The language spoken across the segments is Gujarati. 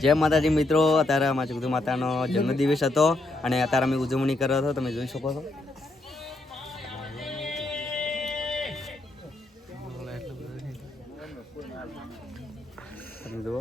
જય માતાજી મિત્રો, અત્યારે અમારા જગદુ માતાનો જન્મદિવસ હતો અને અત્યારે અમે ઉજવણી કર્યો હતો, તમે જોઈ શકો છો. તમે જુઓ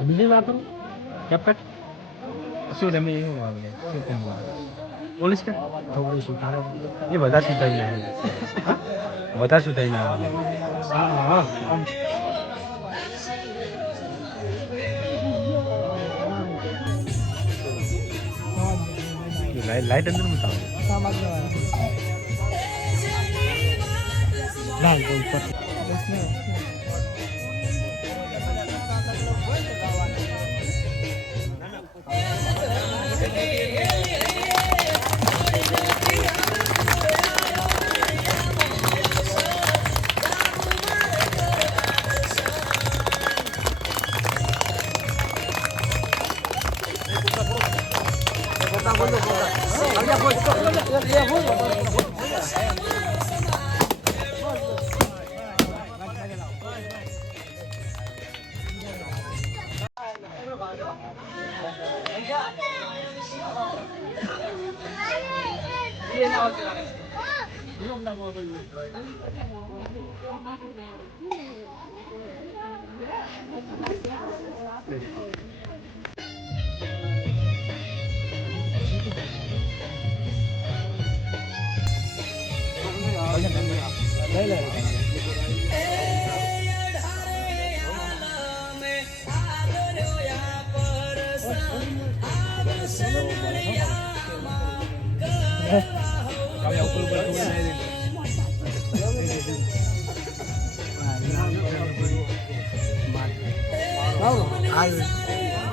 બીજી વાતો શું તમે પોલીસ કે એ બધા શું થઈને બધા શું થઈને લાઈટ અંદર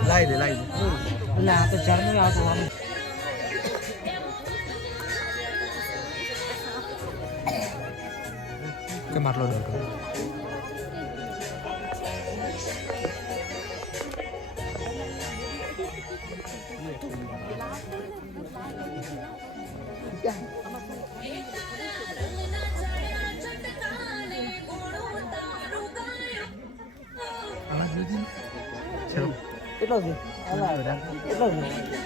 લાઈ દે એટલે આ તો જર્મની આવતું કે માટલો ડર કેટલો છે કેટલો છે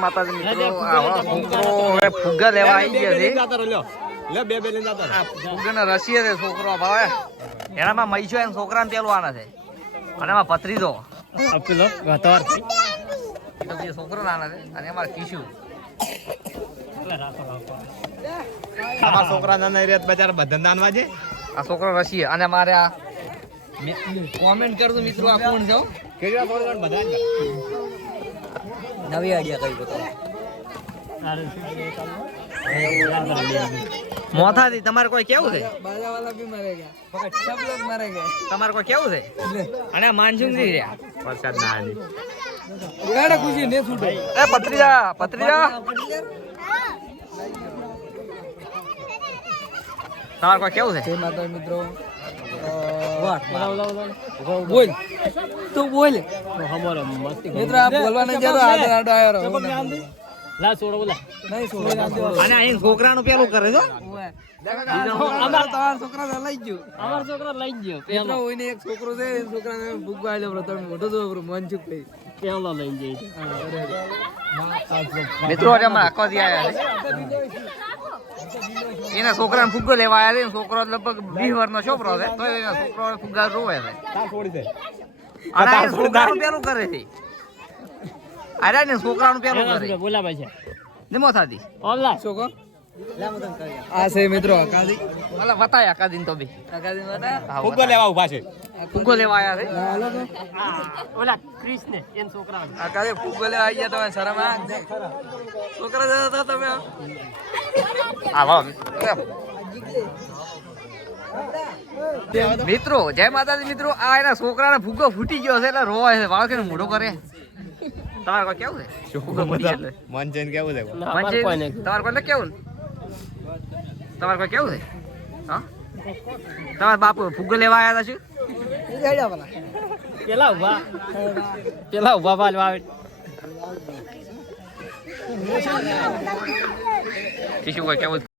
માતાજી મિત્રો આવા છોકરો હવે ફુગ્ગા લેવા આવી ગયા છે ફુગ્ગાના રસીએ છે છોકરો ભાવે એનામાં મૈસો એમ છોકરાને પેલું આના છે અને એમાં પતરીજો છોકરો નાના છે અને અમારે કીશું અમારા છોકરા નાના રેત બજાર બધા નાનવા છે આ છોકરો રસીએ અને મારે આ કોમેન્ટ કરજો મિત્રો આ કોણ છો કેવા થોડા બધા નવી આઈડિયા કઈ બતાવો મોથાથી તમારે કોઈ કેવું છે बाजा भी मरेगा सब लोग मरेंगे તમારે કોઈ કેવું છે અને માનસુંગ થી રહ્યા વરસાદ ના આવી गाड़ा कुछ नहीं छूटे એ પત્રીજા તમારે કોઈ કેવું છે जय माता मित्रों बोल तू बोल मित्र आप बोलवा नहीं जाता आधे आधो आया रहो नहीं छोड़ो અને અહીં છોકરાનું પેલું કરે છો અમાર તમાર છોકરા લઈ ગયો મિત્રો ઓઈને એક છોકરો છે એ છોકરાને ભૂખ આલ્યો બ્રો તમે મોટો જો બ્રો મનસુખ ભાઈ કેવલા લઈ જાય મિત્રો આજે અમે આખો દી આયા છે એના છોકરાને ફુગ્ગો લેવા આવ્યા છે છોકરો લગભગ 20 વર્ષનો છોકરો છે તો એના છોકરો ફુગ્ગા રોવે છે અને આ છોકરાનું પેલું કરે છે અરે ને છોકરાનું પેલું કરે બોલાવે છે નિમો થાદી ઓલા છોકરો આ છે મિત્રો અકાદી ઓલા બતાયા કાદીન તો બી અકાદી માતા ફુગ્ગો લેવા ઉભા છે ફુગ્ગો લેવા આવ્યા છે હાલો તો ઓલા ક્રિષ્ને એન છોકરા આ કાદે ફૂગલે આવી ગયા તમે શરમ આ છોકરા જતા હતા તમે આવો મિત્રો જય માતાજી મિત્રો આ એના છોકરાને ફુગ્ગો ફૂટી ગયો છે એટલે રોવાય છે બાળકને મોઢો કરે તમારે કોઈ કેવું છે ફુગ્ગો ફૂટી ગયો એટલે મન જઈને કેવું છે તમારે કોઈ કેવું તમારે કોઈ કેવું છે હા તમારા બાપુ ફુગ્ગો લેવા આવ્યા હતા શું પેલા ઉભા પાલવા આવે શું કોઈ કેવું